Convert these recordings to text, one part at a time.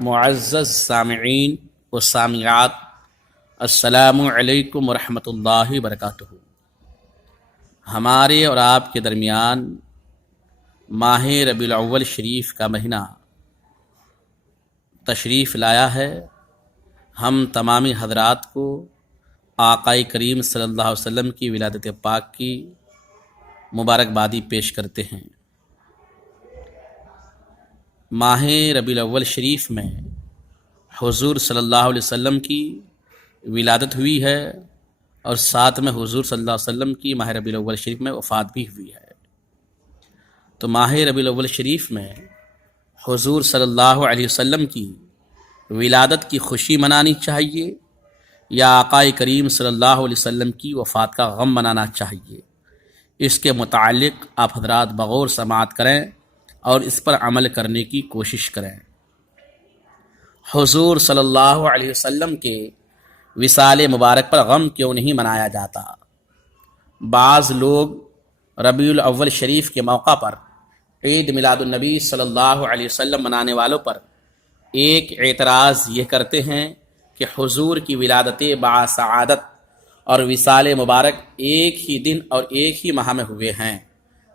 معزز سامعین و سامعات، السلام علیکم ورحمۃ اللہ وبرکاتہ۔ ہمارے اور آپ کے درمیان ماہ ربیع الاول شریف کا مہینہ تشریف لایا ہے۔ ہم تمامی حضرات کو آقا کریم صلی اللہ علیہ وسلم کی ولادت پاک کی مبارکبادی پیش کرتے ہیں۔ ماہ ربیع الاول شریف میں حضور صلی اللہ علیہ وسلم کی ولادت ہوئی ہے اور ساتھ میں حضور صلی اللہ علیہ وسلم کی ماہ ربیع الاول شریف میں وفات بھی ہوئی ہے۔ تو ماہ ربیع الاول شریف میں حضور صلی اللہ علیہ وسلم کی ولادت کی خوشی منانی چاہیے یا آقا کریم صلی اللہ علیہ وسلم کی وفات کا غم منانا چاہیے؟ اس کے متعلق آپ حضرات بغور سماعت کریں اور اس پر عمل کرنے کی کوشش کریں۔ حضور صلی اللہ علیہ وسلم کے وصال مبارک پر غم کیوں نہیں منایا جاتا؟ بعض لوگ ربیع الاول شریف کے موقع پر عید میلاد النبی صلی اللہ علیہ وسلم منانے والوں پر ایک اعتراض یہ کرتے ہیں کہ حضور کی ولادت باسعادت اور وصال مبارک ایک ہی دن اور ایک ہی ماہ میں ہوئے ہیں،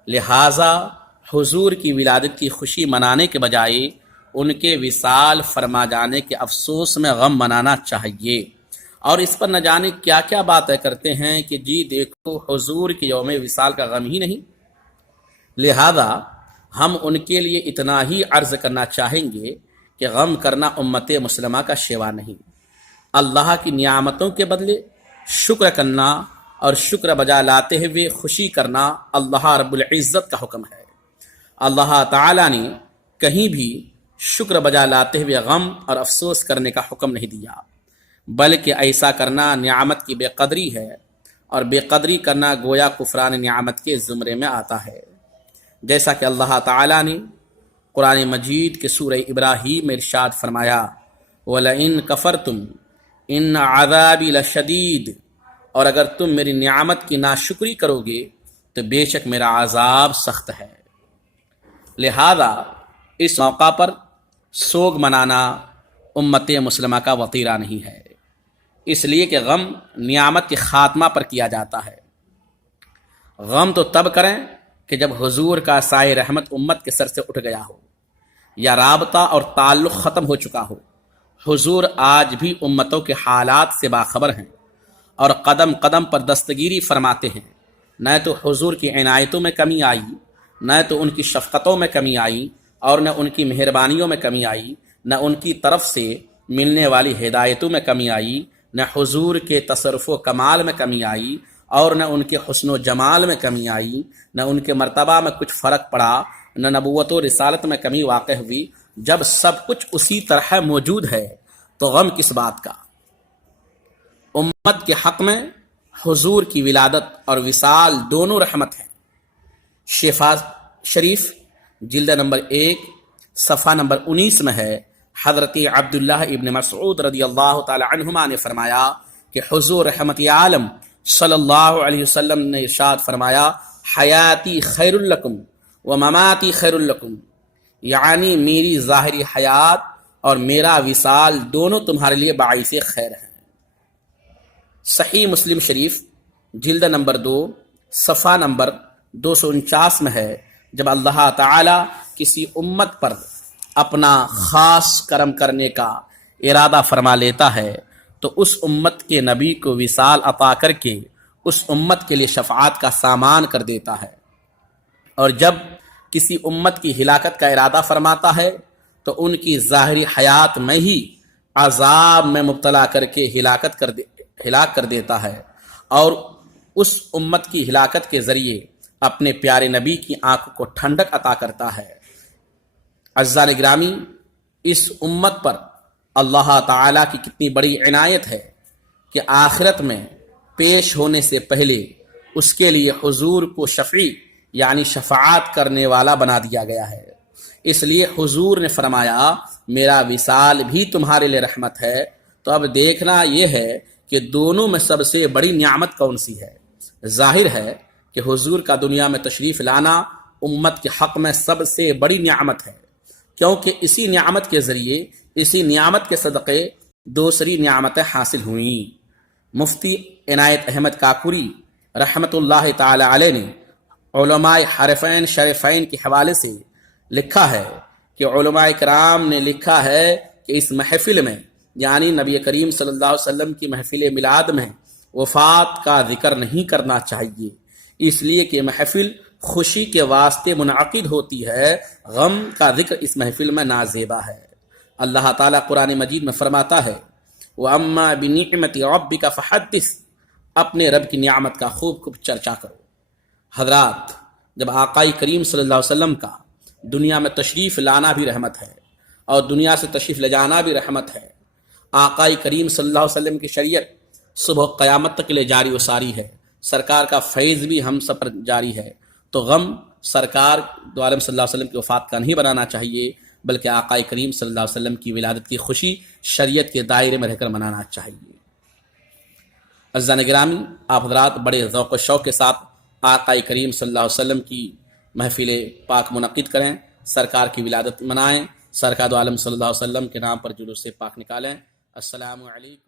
لہٰذا حضور کی ولادت کی خوشی منانے کے بجائے ان کے وصال فرما جانے کے افسوس میں غم منانا چاہیے۔ اور اس پر نہ جانے کیا کیا باتیں کرتے ہیں کہ جی دیکھو حضور کے یوم وصال کا غم ہی نہیں۔ لہذا ہم ان کے لیے اتنا ہی عرض کرنا چاہیں گے کہ غم کرنا امت مسلمہ کا شیوا نہیں، اللہ کی نعمتوں کے بدلے شکر کرنا اور شکر بجا لاتے ہوئے خوشی کرنا اللہ رب العزت کا حکم ہے۔ اللہ تعالیٰ نے کہیں بھی شکر بجا لاتے ہوئے غم اور افسوس کرنے کا حکم نہیں دیا، بلکہ ایسا کرنا نعمت کی بے قدری ہے، اور بے قدری کرنا گویا کفران نعمت کے زمرے میں آتا ہے۔ جیسا کہ اللہ تعالیٰ نے قرآن مجید کے سورہ ابراہیم میں ارشاد فرمایا، وَلَئِن كَفَرْتُمْ إِنَّ عَذَابِي لَشَدِيدٌ، اور اگر تم میری نعمت کی ناشکری کرو گے تو بے شک میرا عذاب سخت ہے۔ لہذا اس موقع پر سوگ منانا امت مسلمہ کا وطیرہ نہیں ہے، اس لیے کہ غم نعمت کے خاتمہ پر کیا جاتا ہے۔ غم تو تب کریں کہ جب حضور کا سایہ رحمت امت کے سر سے اٹھ گیا ہو یا رابطہ اور تعلق ختم ہو چکا ہو۔ حضور آج بھی امتوں کے حالات سے باخبر ہیں اور قدم قدم پر دستگیری فرماتے ہیں۔ نہ تو حضور کی عنایتوں میں کمی آئی، نہ تو ان کی شفقتوں میں کمی آئی، اور نہ ان کی مہربانیوں میں کمی آئی، نہ ان کی طرف سے ملنے والی ہدایتوں میں کمی آئی، نہ حضور کے تصرف و کمال میں کمی آئی، اور نہ ان کے حسن و جمال میں کمی آئی، نہ ان کے مرتبہ میں کچھ فرق پڑا، نہ نبوت و رسالت میں کمی واقع ہوئی۔ جب سب کچھ اسی طرح موجود ہے تو غم کس بات کا؟ امت کے حق میں حضور کی ولادت اور وصال دونوں رحمت ہیں۔ شفا شریف جلد نمبر 1 صفحہ نمبر 19 میں ہے، حضرت عبداللہ ابن مسعود رضی اللہ تعالی عنہما نے فرمایا کہ حضور رحمت عالم صلی اللہ علیہ وسلم نے ارشاد فرمایا، حیاتی خیر لکم و مماتی خیر لکم، یعنی میری ظاہری حیات اور میرا وصال دونوں تمہارے لیے باعث خیر ہیں۔ صحیح مسلم شریف جلد نمبر 2 صفحہ نمبر 249 میں ہے، جب اللہ تعالی کسی امت پر اپنا خاص کرم کرنے کا ارادہ فرما لیتا ہے تو اس امت کے نبی کو وصال عطا کر کے اس امت کے لیے شفاعت کا سامان کر دیتا ہے، اور جب کسی امت کی ہلاکت کا ارادہ فرماتا ہے تو ان کی ظاہری حیات میں ہی عذاب میں مبتلا کر کے ہلاک کر دیتا ہے، اور اس امت کی ہلاکت کے ذریعے اپنے پیارے نبی کی آنکھوں کو ٹھنڈک عطا کرتا ہے۔ عزیزان گرامی، اس امت پر اللہ تعالیٰ کی کتنی بڑی عنایت ہے کہ آخرت میں پیش ہونے سے پہلے اس کے لیے حضور کو شفیع یعنی شفاعت کرنے والا بنا دیا گیا ہے۔ اس لیے حضور نے فرمایا میرا وصال بھی تمہارے لیے رحمت ہے۔ تو اب دیکھنا یہ ہے کہ دونوں میں سب سے بڑی نعمت کون سی ہے؟ ظاہر ہے کہ حضور کا دنیا میں تشریف لانا امت کے حق میں سب سے بڑی نعمت ہے، کیونکہ اسی نعمت کے ذریعے، اسی نعمت کے صدقے دوسری نعمتیں حاصل ہوئیں۔ مفتی عنایت احمد کاکوری رحمۃ اللہ تعالی علیہ نے علماء حرفین شریفین کے حوالے سے لکھا ہے کہ علماء کرام نے لکھا ہے کہ اس محفل میں، یعنی نبی کریم صلی اللہ علیہ وسلم کی محفل میلاد میں، وفات کا ذکر نہیں کرنا چاہیے، اس لیے کہ محفل خوشی کے واسطے منعقد ہوتی ہے، غم کا ذکر اس محفل میں نازیبا ہے۔ اللہ تعالیٰ قرآن مجید میں فرماتا ہے وَأَمَّا بِنِعْمَةِ رَبِّكَ فَحَدِّثْ، اپنے رب کی نعمت کا خوب خوب چرچا کرو۔ حضرات، جب آقائی کریم صلی اللہ علیہ وسلم کا دنیا میں تشریف لانا بھی رحمت ہے اور دنیا سے تشریف لے جانا بھی رحمت ہے۔ آقائی کریم صلی اللہ علیہ وسلم کی شریعت صبح قیامت تک کے لیے جاری و ساری ہے، سرکار کا فیض بھی ہم سب پر جاری ہے، تو غم سرکار دو عالم صلی اللہ علیہ وسلم کی وفات کا نہیں بنانا چاہیے، بلکہ آقائی کریم صلی اللہ علیہ وسلم کی ولادت کی خوشی شریعت کے دائرے میں رہ کر منانا چاہیے۔ عزیزان گرامی، آپ حضرات بڑے ذوق و شوق کے ساتھ آقائی کریم صلی اللہ علیہ وسلم کی محفل پاک منعقد کریں، سرکار کی ولادت منائیں، سرکار دو عالم صلی اللہ علیہ وسلم کے نام پر جلوس پاک نکالیں۔ السلام علیکم۔